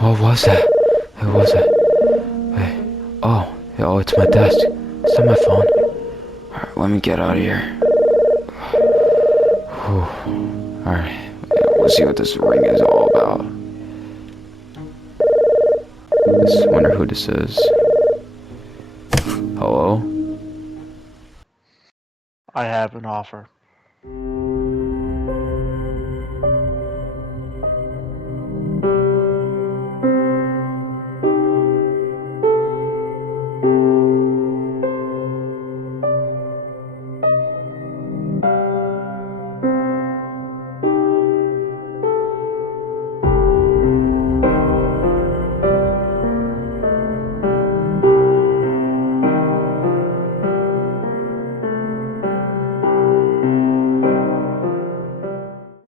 What was that? Who was it? Wait. Oh, it's my desk. It's not my phone. Alright, let me get out of here. Whew. Alright, we'll see what this ring is all about. Just wonder who this is. Hello? I have an offer.